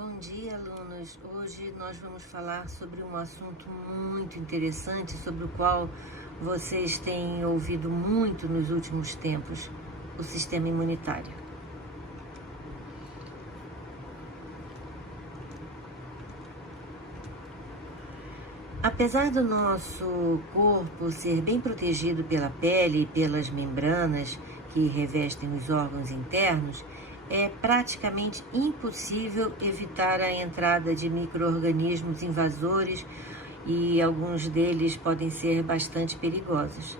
Bom dia, alunos! Hoje nós vamos falar sobre um assunto muito interessante, sobre o qual vocês têm ouvido muito nos últimos tempos, o sistema imunitário. Apesar do nosso corpo ser bem protegido pela pele e pelas membranas que revestem os órgãos internos, é praticamente impossível evitar a entrada de micro-organismos invasores e alguns deles podem ser bastante perigosos.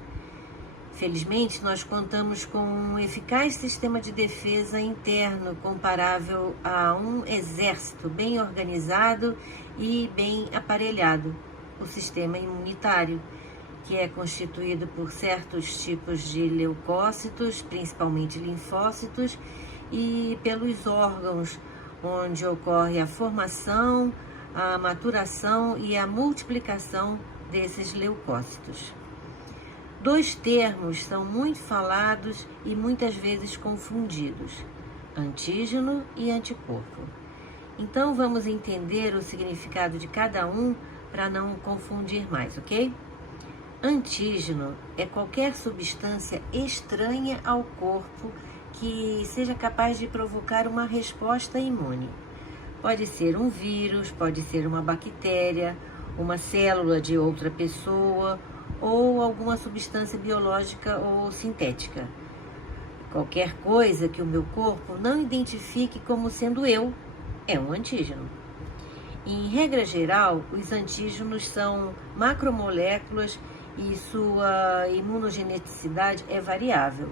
Felizmente, nós contamos com um eficaz sistema de defesa interno comparável a um exército bem organizado e bem aparelhado, o sistema imunitário, que é constituído por certos tipos de leucócitos, principalmente linfócitos, e pelos órgãos onde ocorre a formação, a maturação e a multiplicação desses leucócitos. Dois termos são muito falados e muitas vezes confundidos: antígeno e anticorpo. Então vamos entender o significado de cada um para não confundir mais, ok? Antígeno é qualquer substância estranha ao corpo que seja capaz de provocar uma resposta imune. Pode ser um vírus, pode ser uma bactéria, uma célula de outra pessoa ou alguma substância biológica ou sintética. Qualquer coisa que o meu corpo não identifique como sendo eu é um antígeno. Em regra geral, os antígenos são macromoléculas e sua imunogeneticidade é variável.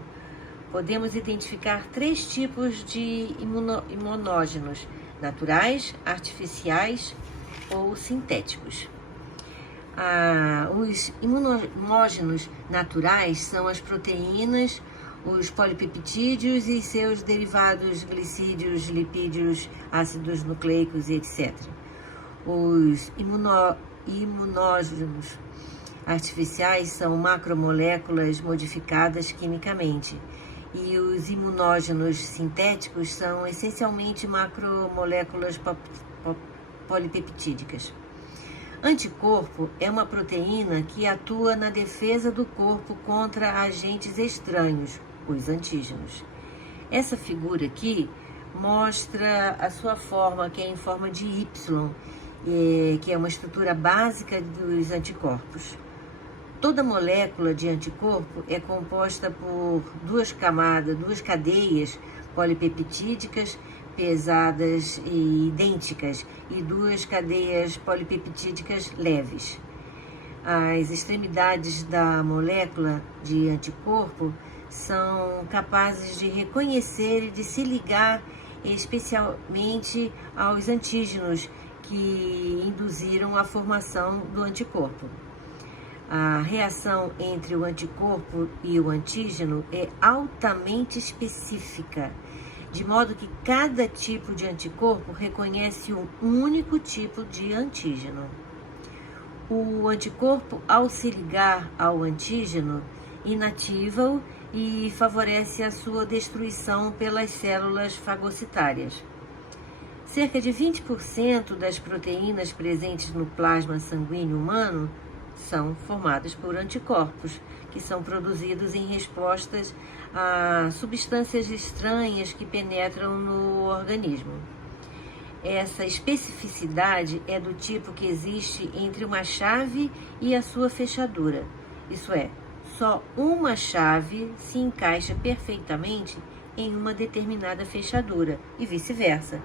Podemos identificar três tipos de imunógenos: naturais, artificiais ou sintéticos. Os imunógenos naturais são as proteínas, os polipeptídeos e seus derivados glicídios, lipídios, ácidos nucleicos, etc. Os imunógenos artificiais são macromoléculas modificadas quimicamente. E os imunógenos sintéticos são essencialmente macromoléculas polipeptídicas. Anticorpo é uma proteína que atua na defesa do corpo contra agentes estranhos, os antígenos. Essa figura aqui mostra a sua forma, que é em forma de Y, que é uma estrutura básica dos anticorpos. Toda molécula de anticorpo é composta por duas cadeias polipeptídicas pesadas e idênticas e duas cadeias polipeptídicas leves. As extremidades da molécula de anticorpo são capazes de reconhecer e de se ligar especialmente aos antígenos que induziram a formação do anticorpo. A reação entre o anticorpo e o antígeno é altamente específica, de modo que cada tipo de anticorpo reconhece um único tipo de antígeno. O anticorpo, ao se ligar ao antígeno, inativa-o e favorece a sua destruição pelas células fagocitárias. Cerca de 20% das proteínas presentes no plasma sanguíneo humano são formadas por anticorpos, que são produzidos em respostas a substâncias estranhas que penetram no organismo. Essa especificidade é do tipo que existe entre uma chave e a sua fechadura. Isso é, só uma chave se encaixa perfeitamente em uma determinada fechadura e vice-versa.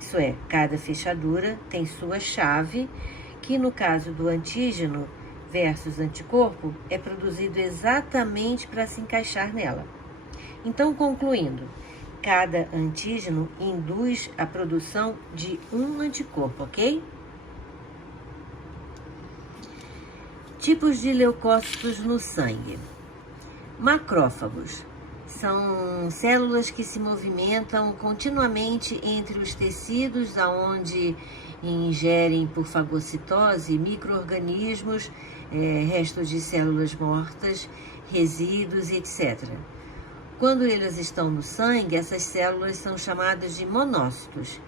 Isso é, cada fechadura tem sua chave, que no caso do antígeno versus anticorpo, é produzido exatamente para se encaixar nela. Então, concluindo, cada antígeno induz a produção de um anticorpo, ok? Tipos de leucócitos no sangue. Macrófagos são células que se movimentam continuamente entre os tecidos, aonde ingerem por fagocitose micro-organismos, restos de células mortas, resíduos, etc. Quando eles estão no sangue, essas células são chamadas de monócitos.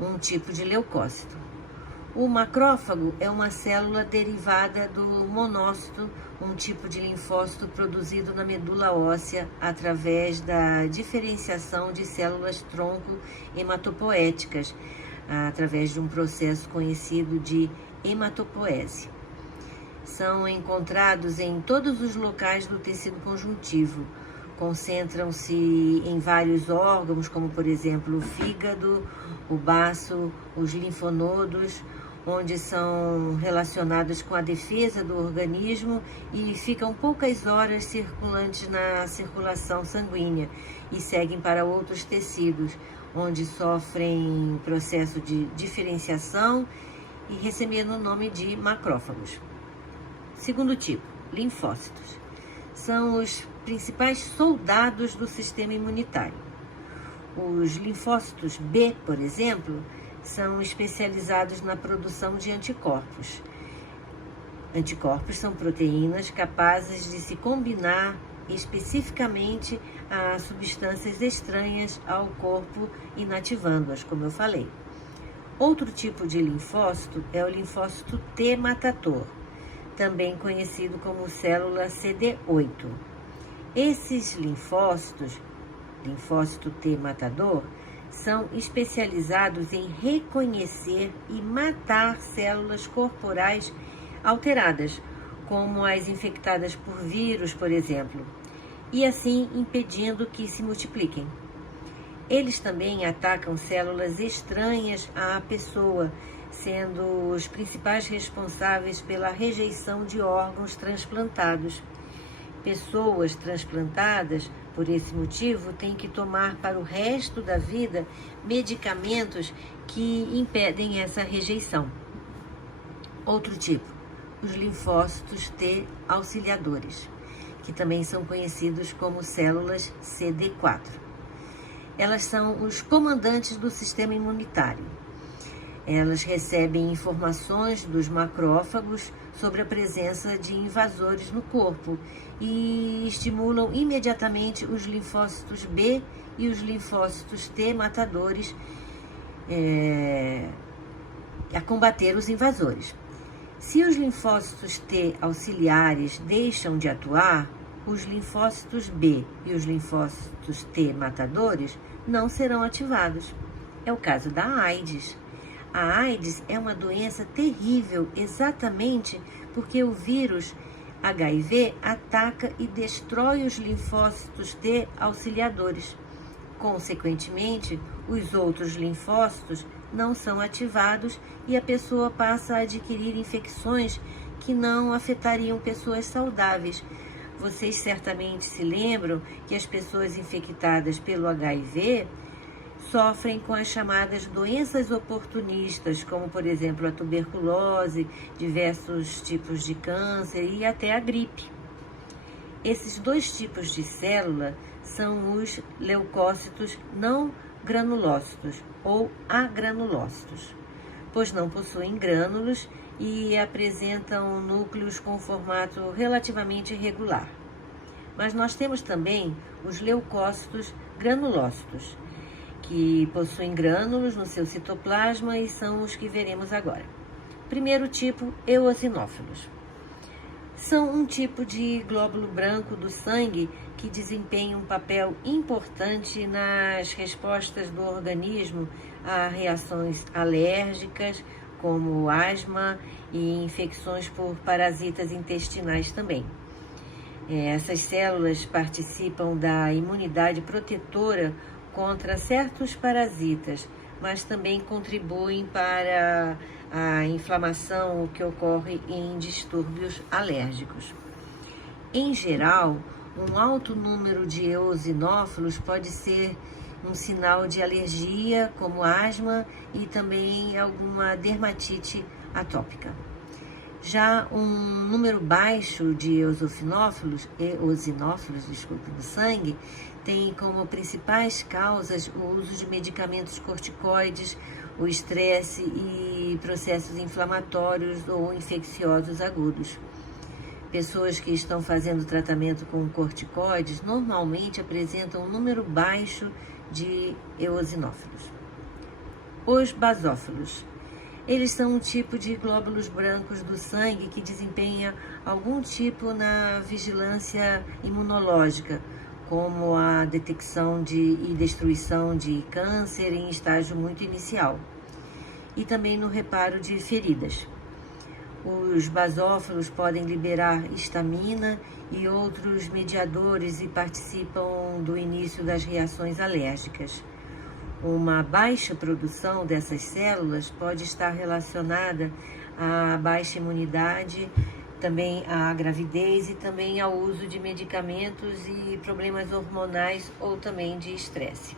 um tipo de leucócito. O macrófago é uma célula derivada do monócito, um tipo de linfócito produzido na medula óssea através da diferenciação de células tronco hematopoéticas, através de um processo conhecido de hematopoese. São encontrados em todos os locais do tecido conjuntivo. Concentram-se em vários órgãos, como por exemplo o fígado, o baço, os linfonodos, onde são relacionados com a defesa do organismo e ficam poucas horas circulantes na circulação sanguínea e seguem para outros tecidos, onde sofrem processo de diferenciação e recebendo o nome de macrófagos. Segundo tipo, linfócitos. São os principais soldados do sistema imunitário. Os linfócitos B, por exemplo, são especializados na produção de anticorpos. Anticorpos são proteínas capazes de se combinar especificamente a substâncias estranhas ao corpo, inativando-as, como eu falei. Outro tipo de linfócito é o linfócito T matador, também conhecido como célula CD8. Esses linfócitos, linfócito T matador, são especializados em reconhecer e matar células corporais alteradas, como as infectadas por vírus, por exemplo, e assim impedindo que se multipliquem. Eles também atacam células estranhas à pessoa, sendo os principais responsáveis pela rejeição de órgãos transplantados. Pessoas transplantadas, por esse motivo, têm que tomar para o resto da vida medicamentos que impedem essa rejeição. Outro tipo, os linfócitos T auxiliadores, que também são conhecidos como células CD4. Elas são os comandantes do sistema imunitário. Elas recebem informações dos macrófagos sobre a presença de invasores no corpo e estimulam imediatamente os linfócitos B e os linfócitos T matadores a combater os invasores. Se os linfócitos T auxiliares deixam de atuar, os linfócitos B e os linfócitos T matadores não serão ativados. É o caso da AIDS. A AIDS é uma doença terrível exatamente porque o vírus HIV ataca e destrói os linfócitos T auxiliadores. Consequentemente, os outros linfócitos não são ativados e a pessoa passa a adquirir infecções que não afetariam pessoas saudáveis. Vocês certamente se lembram que as pessoas infectadas pelo HIV sofrem com as chamadas doenças oportunistas, como, por exemplo, a tuberculose, diversos tipos de câncer e até a gripe. Esses dois tipos de célula são os leucócitos não granulócitos ou agranulócitos, pois não possuem grânulos e apresentam núcleos com formato relativamente irregular. Mas nós temos também os leucócitos granulócitos, que possuem grânulos no seu citoplasma e são os que veremos agora. Primeiro tipo, eosinófilos. São um tipo de glóbulo branco do sangue que desempenha um papel importante nas respostas do organismo a reações alérgicas, como asma e infecções por parasitas intestinais também. Essas células participam da imunidade protetora contra certos parasitas, mas também contribuem para a inflamação que ocorre em distúrbios alérgicos. Em geral, um alto número de eosinófilos pode ser um sinal de alergia, como asma e também alguma dermatite atópica. Já um número baixo de eosinófilos no sangue tem como principais causas o uso de medicamentos corticoides, o estresse e processos inflamatórios ou infecciosos agudos. Pessoas que estão fazendo tratamento com corticoides normalmente apresentam um número baixo de eosinófilos. Os basófilos. Eles são um tipo de glóbulos brancos do sangue que desempenha algum tipo na vigilância imunológica, como a detecção e destruição de câncer em estágio muito inicial, e também no reparo de feridas. Os basófilos podem liberar histamina e outros mediadores e participam do início das reações alérgicas. Uma baixa produção dessas células pode estar relacionada à baixa imunidade, também à gravidez e também ao uso de medicamentos e problemas hormonais ou também de estresse.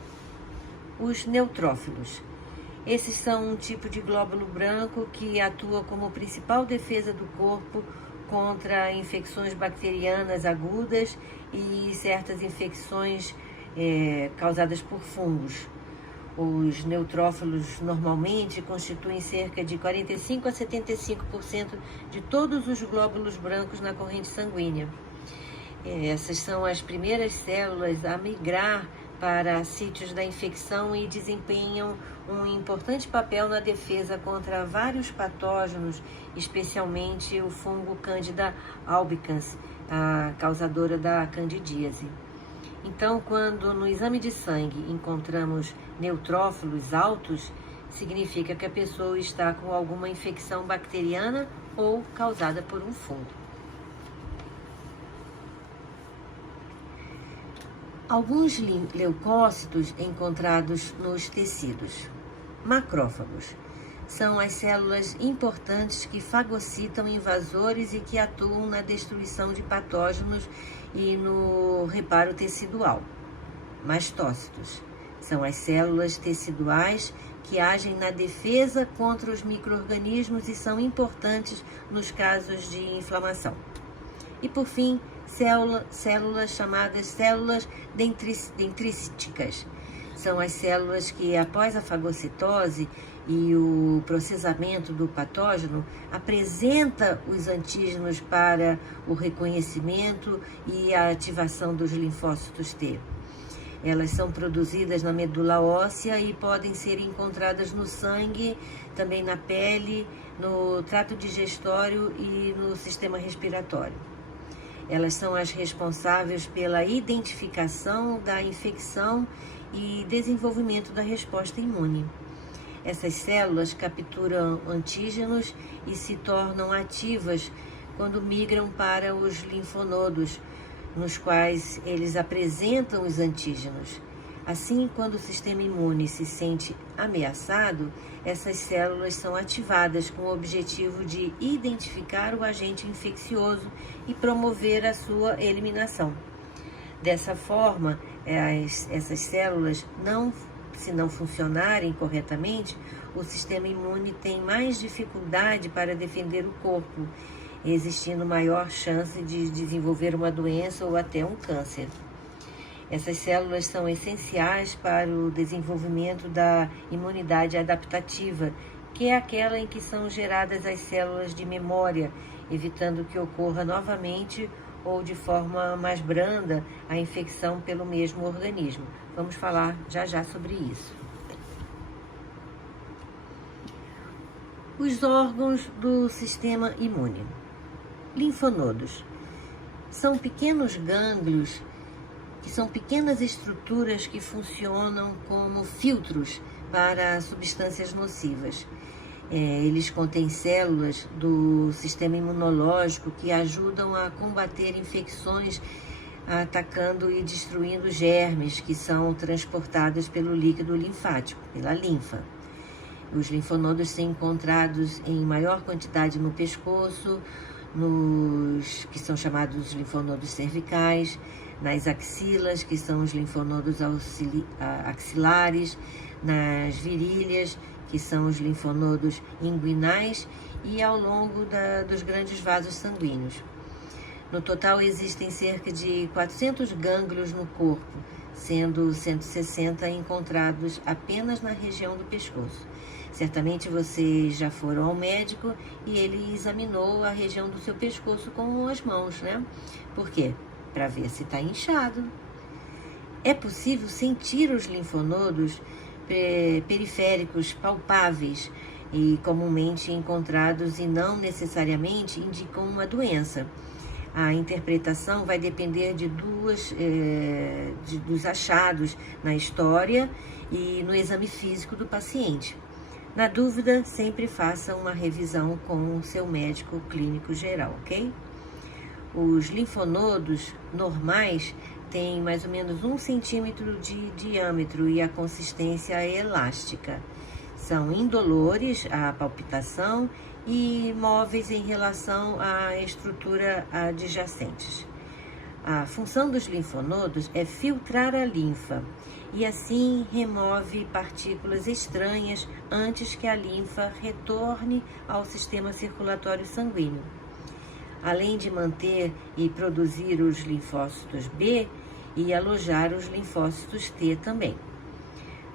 Os neutrófilos. Esses são um tipo de glóbulo branco que atua como principal defesa do corpo contra infecções bacterianas agudas e certas infecções causadas por fungos. Os neutrófilos normalmente constituem cerca de 45 a 75% de todos os glóbulos brancos na corrente sanguínea. Essas são as primeiras células a migrar para sítios da infecção e desempenham um importante papel na defesa contra vários patógenos, especialmente o fungo Candida albicans, a causadora da candidíase. Então, quando no exame de sangue encontramos neutrófilos altos, significa que a pessoa está com alguma infecção bacteriana ou causada por um fungo. Alguns leucócitos encontrados nos tecidos. Macrófagos. São as células importantes que fagocitam invasores e que atuam na destruição de patógenos e no reparo tecidual. Mastócitos. São as células teciduais que agem na defesa contra os micro-organismos e são importantes nos casos de inflamação. E por fim, células chamadas células dendríticas. São as células que, após a fagocitose e o processamento do patógeno, apresenta os antígenos para o reconhecimento e a ativação dos linfócitos T. Elas são produzidas na medula óssea e podem ser encontradas no sangue, também na pele, no trato digestório e no sistema respiratório. Elas são as responsáveis pela identificação da infecção e desenvolvimento da resposta imune. Essas células capturam antígenos e se tornam ativas quando migram para os linfonodos, nos quais eles apresentam os antígenos. Assim, quando o sistema imune se sente ameaçado, essas células são ativadas com o objetivo de identificar o agente infeccioso e promover a sua eliminação. Dessa forma, essas células, se não funcionarem corretamente, o sistema imune tem mais dificuldade para defender o corpo, existindo maior chance de desenvolver uma doença ou até um câncer. Essas células são essenciais para o desenvolvimento da imunidade adaptativa, que é aquela em que são geradas as células de memória, evitando que ocorra novamente ou de forma mais branda a infecção pelo mesmo organismo. Vamos falar já sobre isso. Os órgãos do sistema imune. Linfonodos. São pequenos gânglios que são pequenas estruturas que funcionam como filtros para substâncias nocivas. Eles contêm células do sistema imunológico que ajudam a combater infecções, atacando e destruindo germes que são transportados pelo líquido linfático, pela linfa. Os linfonodos são encontrados em maior quantidade no pescoço, que são chamados linfonodos cervicais, nas axilas, que são os linfonodos axilares, nas virilhas, que são os linfonodos inguinais, e ao longo dos grandes vasos sanguíneos. No total, existem cerca de 400 gânglios no corpo, sendo 160 encontrados apenas na região do pescoço. Certamente vocês já foram ao médico e ele examinou a região do seu pescoço com as mãos, né? Por quê? Para ver se está inchado. É possível sentir os linfonodos periféricos palpáveis e comumente encontrados e não necessariamente indicam uma doença. A interpretação vai depender dos achados na história e no exame físico do paciente. Na dúvida, sempre faça uma revisão com o seu médico clínico geral, ok? Os linfonodos normais têm mais ou menos 1 centímetro de diâmetro e a consistência é elástica. São indolores à palpitação e móveis em relação à estrutura adjacentes. A função dos linfonodos é filtrar a linfa e assim remove partículas estranhas antes que a linfa retorne ao sistema circulatório sanguíneo. Além de manter e produzir os linfócitos B e alojar os linfócitos T também.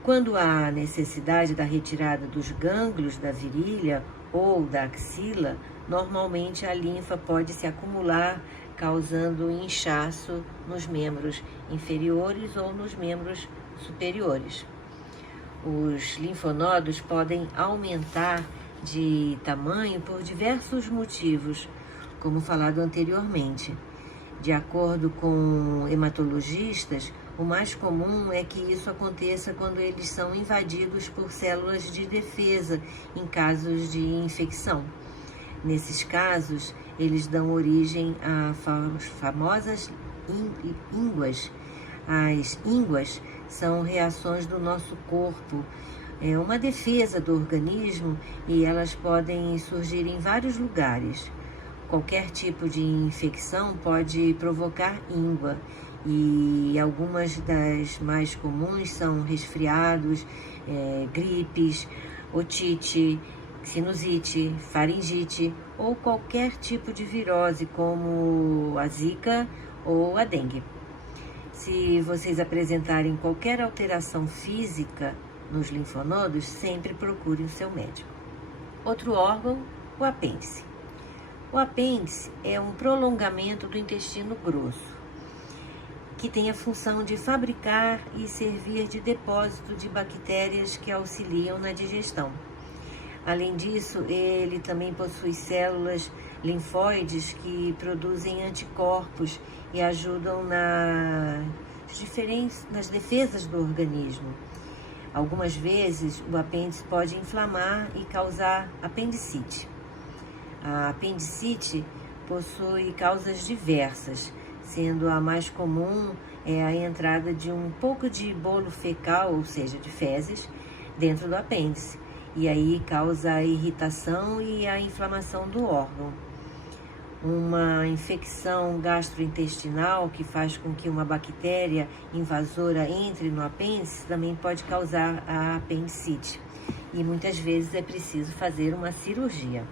Quando há necessidade da retirada dos gânglios da virilha ou da axila, normalmente a linfa pode se acumular, causando inchaço nos membros inferiores ou nos membros superiores. Os linfonodos podem aumentar de tamanho por diversos motivos, como falado anteriormente. De acordo com hematologistas, o mais comum é que isso aconteça quando eles são invadidos por células de defesa em casos de infecção. Nesses casos, eles dão origem às famosas ínguas. As ínguas são reações do nosso corpo, é uma defesa do organismo e elas podem surgir em vários lugares. Qualquer tipo de infecção pode provocar íngua e algumas das mais comuns são resfriados, gripes, otite, sinusite, faringite ou qualquer tipo de virose como a zika ou a dengue. Se vocês apresentarem qualquer alteração física nos linfonodos, sempre procure o seu médico. Outro órgão, o apêndice. O apêndice é um prolongamento do intestino grosso, que tem a função de fabricar e servir de depósito de bactérias que auxiliam na digestão. Além disso, ele também possui células linfóides que produzem anticorpos e ajudam nas defesas do organismo. Algumas vezes, o apêndice pode inflamar e causar apendicite. A apendicite possui causas diversas, sendo a mais comum a entrada de um pouco de bolo fecal, ou seja, de fezes, dentro do apêndice, e aí causa a irritação e a inflamação do órgão. Uma infecção gastrointestinal que faz com que uma bactéria invasora entre no apêndice também pode causar a apendicite, e muitas vezes é preciso fazer uma cirurgia.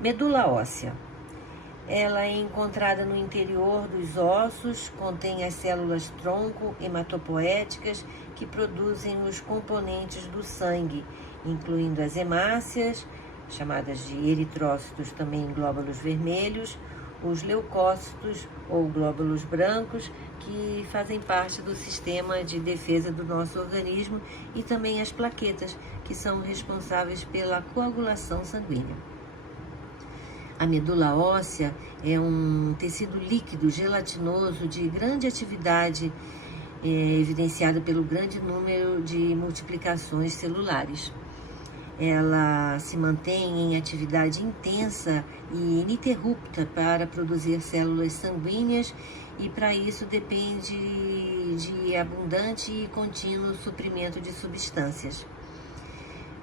Medula óssea. Ela é encontrada no interior dos ossos, contém as células tronco hematopoéticas que produzem os componentes do sangue, incluindo as hemácias, chamadas de eritrócitos, também glóbulos vermelhos, os leucócitos ou glóbulos brancos, que fazem parte do sistema de defesa do nosso organismo, e também as plaquetas, que são responsáveis pela coagulação sanguínea. A medula óssea é um tecido líquido gelatinoso de grande atividade, evidenciada pelo grande número de multiplicações celulares. Ela se mantém em atividade intensa e ininterrupta para produzir células sanguíneas, e para isso depende de abundante e contínuo suprimento de substâncias.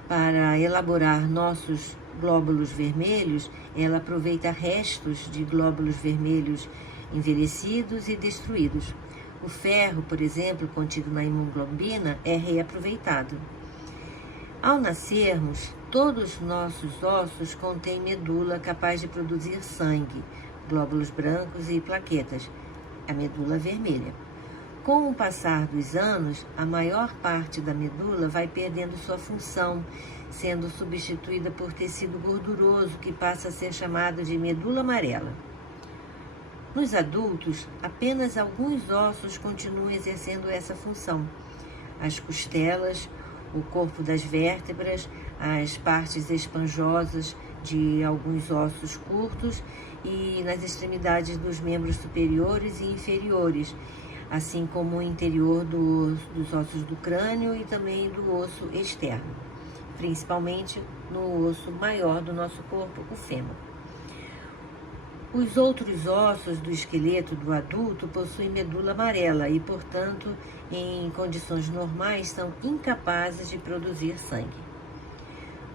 Para elaborar nossos glóbulos vermelhos, ela aproveita restos de glóbulos vermelhos envelhecidos e destruídos. O ferro, por exemplo, contido na hemoglobina, é reaproveitado. Ao nascermos, todos os nossos ossos contêm medula capaz de produzir sangue, glóbulos brancos e plaquetas, a medula vermelha. Com o passar dos anos, a maior parte da medula vai perdendo sua função, sendo substituída por tecido gorduroso que passa a ser chamado de medula amarela. Nos adultos, apenas alguns ossos continuam exercendo essa função. as costelas, o corpo das vértebras, as partes esponjosas de alguns ossos curtos e nas extremidades dos membros superiores e inferiores, assim como o interior dos ossos do crânio e também do osso externo, principalmente no osso maior do nosso corpo, o fêmur. Os outros ossos do esqueleto do adulto possuem medula amarela e, portanto, em condições normais, são incapazes de produzir sangue.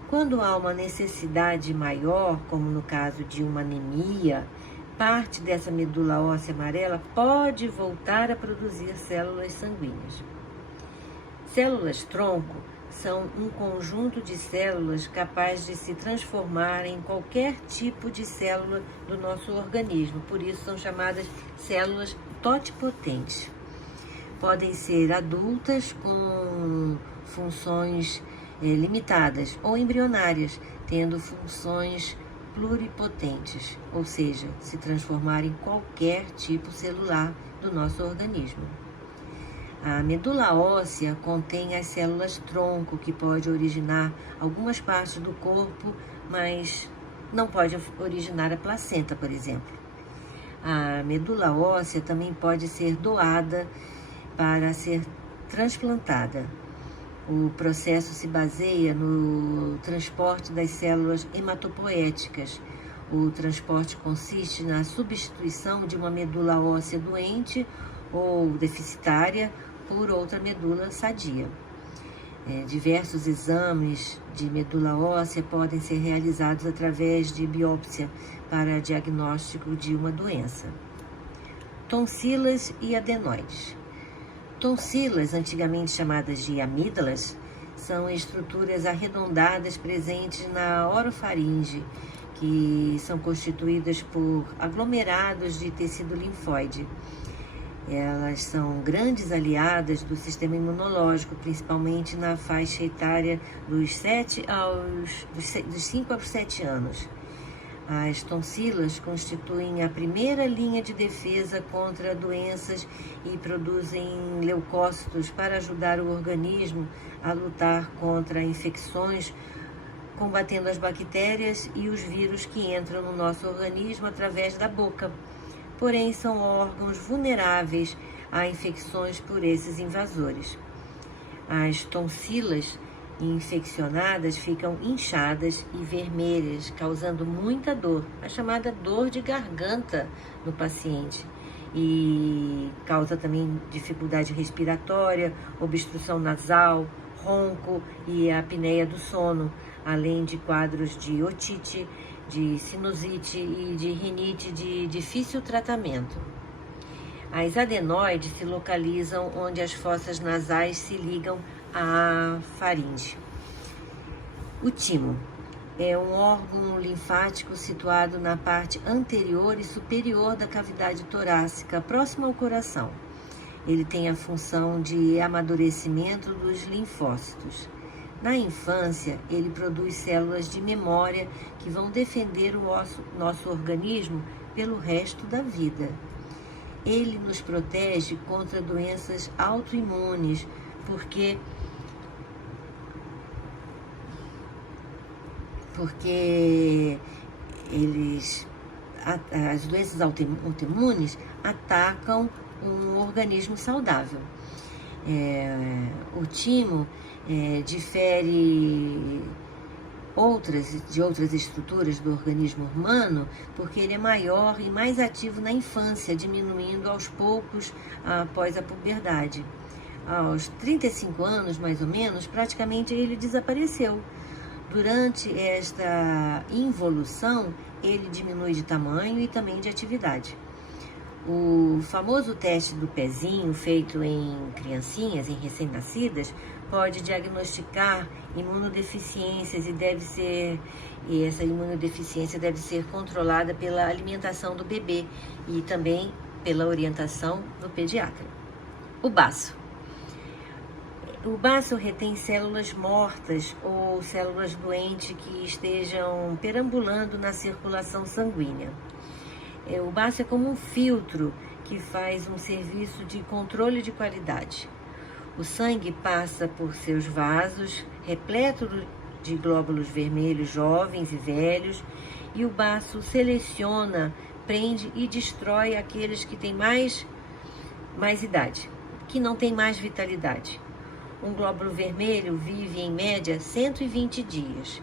Quando há uma necessidade maior, como no caso de uma anemia, parte dessa medula óssea amarela pode voltar a produzir células sanguíneas. Células-tronco são um conjunto de células capaz de se transformar em qualquer tipo de célula do nosso organismo, por isso são chamadas células totipotentes. Podem ser adultas com funções limitadas ou embrionárias, tendo funções pluripotentes, ou seja, se transformar em qualquer tipo celular do nosso organismo. A medula óssea contém as células-tronco, que pode originar algumas partes do corpo, mas não pode originar a placenta, por exemplo. A medula óssea também pode ser doada para ser transplantada. O processo se baseia no transporte das células hematopoéticas. O transporte consiste na substituição de uma medula óssea doente ou deficitária por outra medula sadia. Diversos exames de medula óssea podem ser realizados através de biópsia para diagnóstico de uma doença. Tonsilas e adenoides. Tonsilas, antigamente chamadas de amígdalas, são estruturas arredondadas presentes na orofaringe, que são constituídas por aglomerados de tecido linfóide. Elas são grandes aliadas do sistema imunológico, principalmente na faixa etária dos 5 aos 7 anos. As tonsilas constituem a primeira linha de defesa contra doenças e produzem leucócitos para ajudar o organismo a lutar contra infecções, combatendo as bactérias e os vírus que entram no nosso organismo através da boca. Porém, são órgãos vulneráveis a infecções por esses invasores. As tonsilas infeccionadas ficam inchadas e vermelhas, causando muita dor, a chamada dor de garganta no paciente, e causa também dificuldade respiratória, obstrução nasal, ronco e a apneia do sono, além de quadros de otite, de sinusite e de rinite de difícil tratamento. As adenoides se localizam onde as fossas nasais se ligam à faringe. O timo é um órgão linfático situado na parte anterior e superior da cavidade torácica, próximo ao coração. Ele tem a função de amadurecimento dos linfócitos. Na infância, ele produz células de memória que vão defender o nosso organismo pelo resto da vida. Ele nos protege contra doenças autoimunes, porque as doenças autoimunes atacam um organismo saudável. O timo difere de outras estruturas do organismo humano porque ele é maior e mais ativo na infância, diminuindo aos poucos após a puberdade. Aos 35 anos, mais ou menos, praticamente ele desapareceu. Durante esta involução, ele diminui de tamanho e também de atividade. O famoso teste do pezinho, feito em criancinhas, em recém-nascidas, pode diagnosticar imunodeficiências e essa imunodeficiência deve ser controlada pela alimentação do bebê e também pela orientação do pediatra. O baço. O baço retém células mortas ou células doentes que estejam perambulando na circulação sanguínea. O baço é como um filtro que faz um serviço de controle de qualidade. O sangue passa por seus vasos, repleto de glóbulos vermelhos jovens e velhos, e o baço seleciona, prende e destrói aqueles que têm mais idade, que não têm mais vitalidade. Um glóbulo vermelho vive, em média, 120 dias.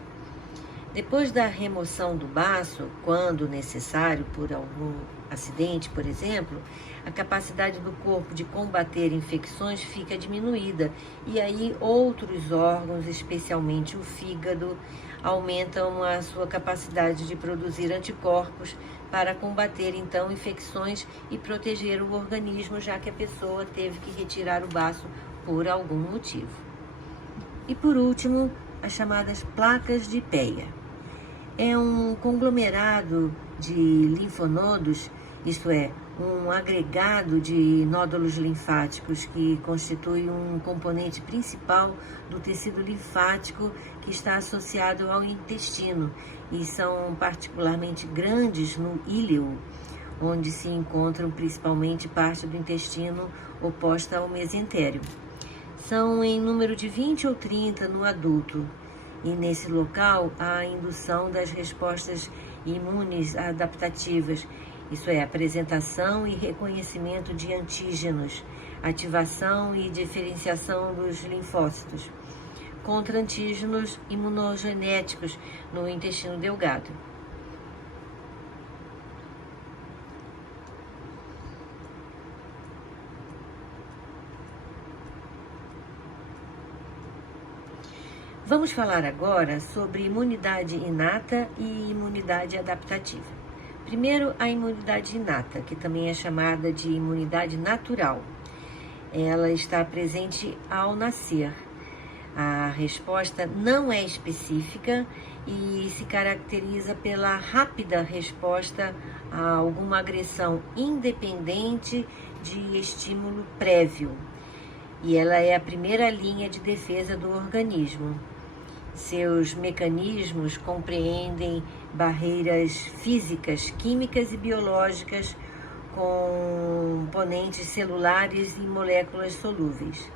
Depois da remoção do baço, quando necessário por algum acidente, por exemplo, a capacidade do corpo de combater infecções fica diminuída e aí outros órgãos, especialmente o fígado, aumentam a sua capacidade de produzir anticorpos para combater então infecções e proteger o organismo, já que a pessoa teve que retirar o baço por algum motivo. E por último, as chamadas placas de Peyer. É um conglomerado de linfonodos, isto é, um agregado de nódulos linfáticos que constitui um componente principal do tecido linfático que está associado ao intestino e são particularmente grandes no íleo, onde se encontram principalmente parte do intestino oposta ao mesentério. São em número de 20 ou 30 no adulto. E nesse local há a indução das respostas imunes adaptativas, isso é, apresentação e reconhecimento de antígenos, ativação e diferenciação dos linfócitos, contra antígenos imunogenéticos no intestino delgado. Vamos falar agora sobre imunidade inata e imunidade adaptativa. Primeiro, a imunidade inata, que também é chamada de imunidade natural. Ela está presente ao nascer. A resposta não é específica e se caracteriza pela rápida resposta a alguma agressão independente de estímulo prévio. E ela é a primeira linha de defesa do organismo. Seus mecanismos compreendem barreiras físicas, químicas e biológicas, componentes celulares e moléculas solúveis.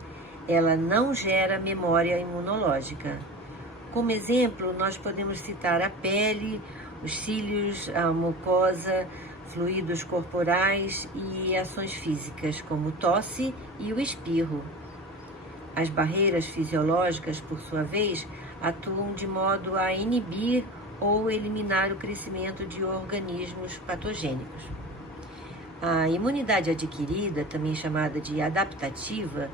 Ela não gera memória imunológica. Como exemplo, nós podemos citar a pele, os cílios, a mucosa, fluidos corporais e ações físicas, como tosse e o espirro. As barreiras fisiológicas, por sua vez, atuam de modo a inibir ou eliminar o crescimento de organismos patogênicos. A imunidade adquirida, também chamada de adaptativa,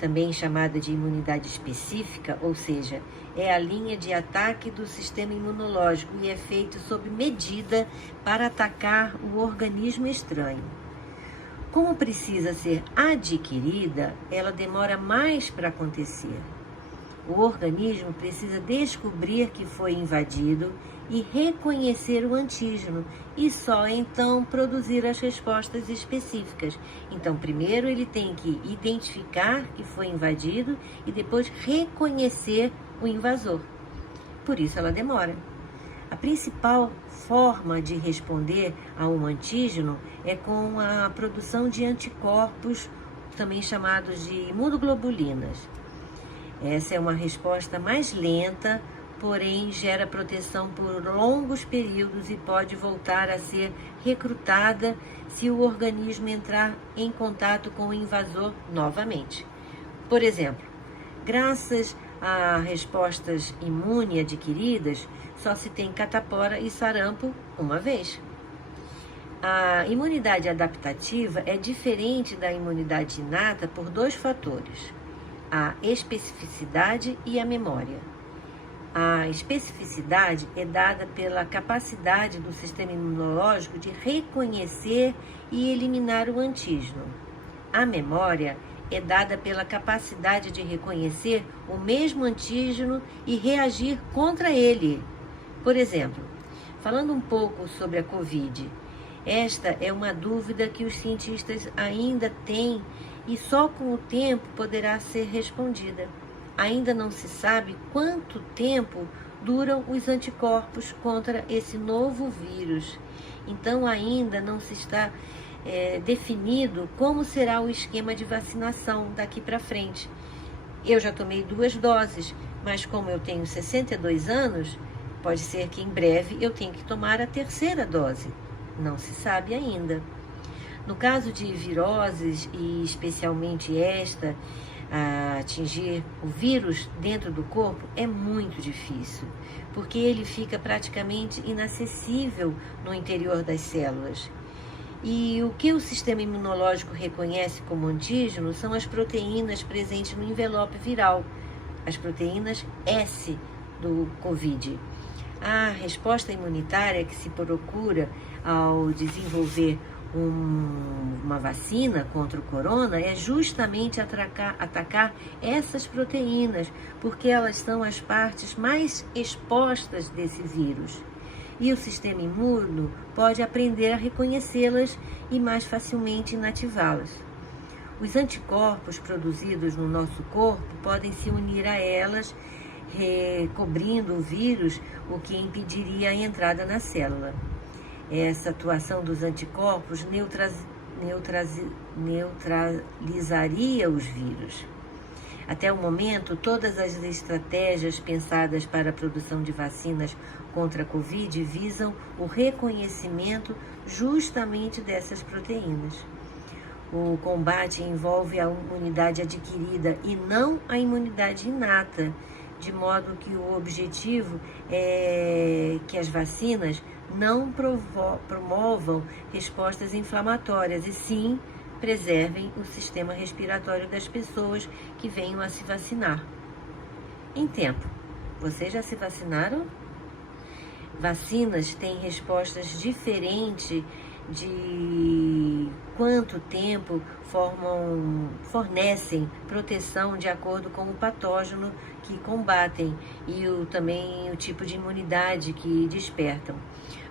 também chamada de imunidade específica, ou seja, é a linha de ataque do sistema imunológico e é feito sob medida para atacar o organismo estranho. Como precisa ser adquirida, ela demora mais para acontecer. O organismo precisa descobrir que foi invadido e reconhecer o antígeno e só então produzir as respostas específicas. Então, primeiro ele tem que identificar que foi invadido e depois reconhecer o invasor. Por isso ela demora. A principal forma de responder a um antígeno é com a produção de anticorpos, também chamados de imunoglobulinas. Essa é uma resposta mais lenta, porém gera proteção por longos períodos e pode voltar a ser recrutada se o organismo entrar em contato com o invasor novamente. Por exemplo, graças a respostas imunes adquiridas, só se tem catapora e sarampo uma vez. A imunidade adaptativa é diferente da imunidade inata por dois fatores: a especificidade e a memória. A especificidade é dada pela capacidade do sistema imunológico de reconhecer e eliminar o antígeno. A memória é dada pela capacidade de reconhecer o mesmo antígeno e reagir contra ele. Por exemplo, falando um pouco sobre a Covid, esta é uma dúvida que os cientistas ainda têm e só com o tempo poderá ser respondida. Ainda não se sabe quanto tempo duram os anticorpos contra esse novo vírus. Então ainda não se está definido como será o esquema de vacinação daqui para frente. Eu já tomei 2 doses, mas como eu tenho 62 anos, pode ser que em breve eu tenha que tomar a 3ª dose. Não se sabe ainda. No caso de viroses, e especialmente esta, atingir o vírus dentro do corpo é muito difícil, porque ele fica praticamente inacessível no interior das células. E o que o sistema imunológico reconhece como antígeno são as proteínas presentes no envelope viral, as proteínas S do COVID. A resposta imunitária que se procura ao desenvolver uma vacina contra o corona é justamente atacar essas proteínas, porque elas são as partes mais expostas desse vírus. E o sistema imune pode aprender a reconhecê-las e mais facilmente inativá-las. Os anticorpos produzidos no nosso corpo podem se unir a elas, recobrindo o vírus, o que impediria a entrada na célula. Essa atuação dos anticorpos neutralizaria os vírus. Até o momento, todas as estratégias pensadas para a produção de vacinas contra a Covid visam o reconhecimento justamente dessas proteínas. O combate envolve a imunidade adquirida e não a imunidade inata, de modo que o objetivo é que as vacinas não promovam respostas inflamatórias e sim preservem o sistema respiratório das pessoas que venham a se vacinar. Em tempo, vocês já se vacinaram? Vacinas têm respostas diferentes de quanto tempo fornecem proteção de acordo com o patógeno que combatem e também o tipo de imunidade que despertam.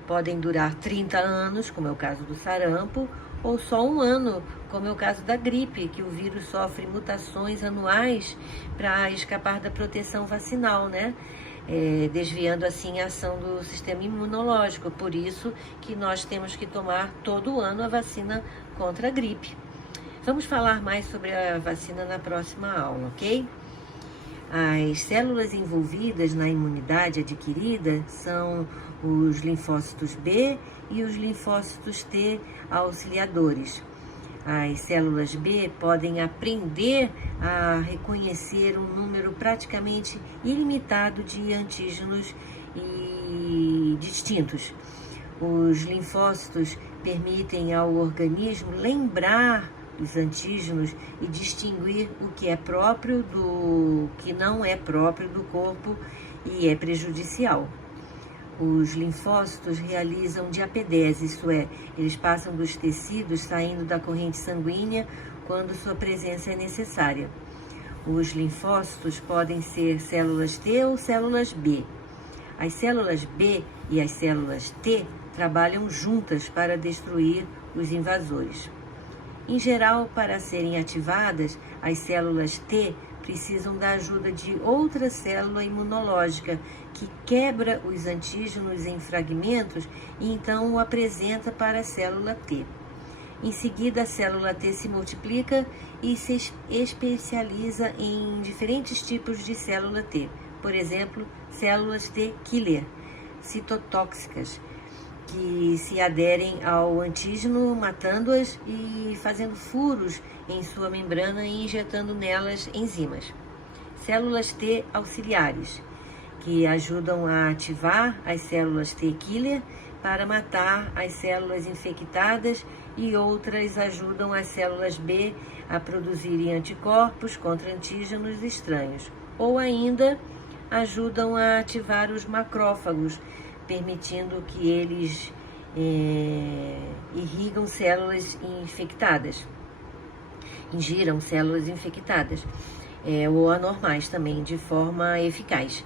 Podem durar 30 anos, como é o caso do sarampo, ou só 1 ano, como é o caso da gripe, que o vírus sofre mutações anuais para escapar da proteção vacinal, né? Desviando assim a ação do sistema imunológico. Por isso que nós temos que tomar todo ano a vacina contra a gripe. Vamos falar mais sobre a vacina na próxima aula, ok? As células envolvidas na imunidade adquirida são os linfócitos B e os linfócitos T auxiliadores. As células B podem aprender a reconhecer um número praticamente ilimitado de antígenos e distintos. Os linfócitos permitem ao organismo lembrar os antígenos e distinguir o que é próprio do que não é próprio do corpo e é prejudicial. Os linfócitos realizam diapedese, isto é, eles passam dos tecidos saindo da corrente sanguínea quando sua presença é necessária. Os linfócitos podem ser células T ou células B. As células B e as células T trabalham juntas para destruir os invasores. Em geral, para serem ativadas, as células T precisam da ajuda de outra célula imunológica que quebra os antígenos em fragmentos e então o apresenta para a célula T. Em seguida, a célula T se multiplica e se especializa em diferentes tipos de célula T. Por exemplo, células T killer, citotóxicas, que se aderem ao antígeno, matando-as e fazendo furos em sua membrana e injetando nelas enzimas. Células T auxiliares, que ajudam a ativar as células T killer para matar as células infectadas e outras ajudam as células B a produzirem anticorpos contra antígenos estranhos. Ou ainda ajudam a ativar os macrófagos, permitindo que eles irrigam células infectadas, ingiram células infectadas ou anormais também, de forma eficaz.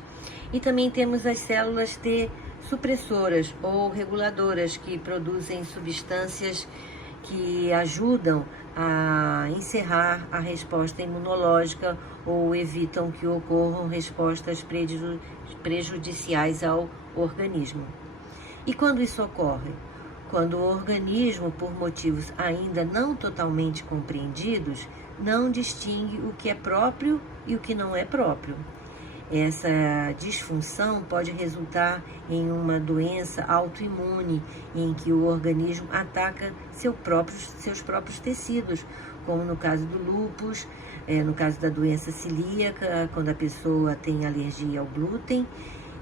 E também temos as células T supressoras ou reguladoras, que produzem substâncias que ajudam a encerrar a resposta imunológica ou evitam que ocorram respostas prejudiciais ao organismo. E quando isso ocorre? Quando o organismo, por motivos ainda não totalmente compreendidos, não distingue o que é próprio e o que não é próprio. Essa disfunção pode resultar em uma doença autoimune, em que o organismo ataca seus próprios tecidos, como no caso do lúpus, no caso da doença celíaca, quando a pessoa tem alergia ao glúten,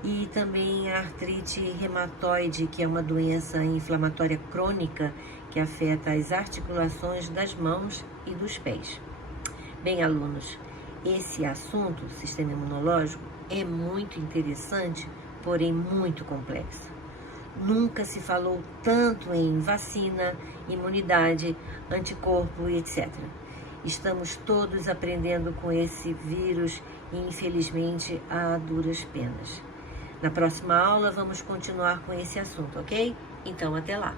e também a artrite reumatoide, que é uma doença inflamatória crônica que afeta as articulações das mãos e dos pés. Bem, alunos, esse assunto, sistema imunológico, é muito interessante, porém muito complexo. Nunca se falou tanto em vacina, imunidade, anticorpo e etc. Estamos todos aprendendo com esse vírus e, infelizmente, a duras penas. Na próxima aula, vamos continuar com esse assunto, ok? Então, até lá!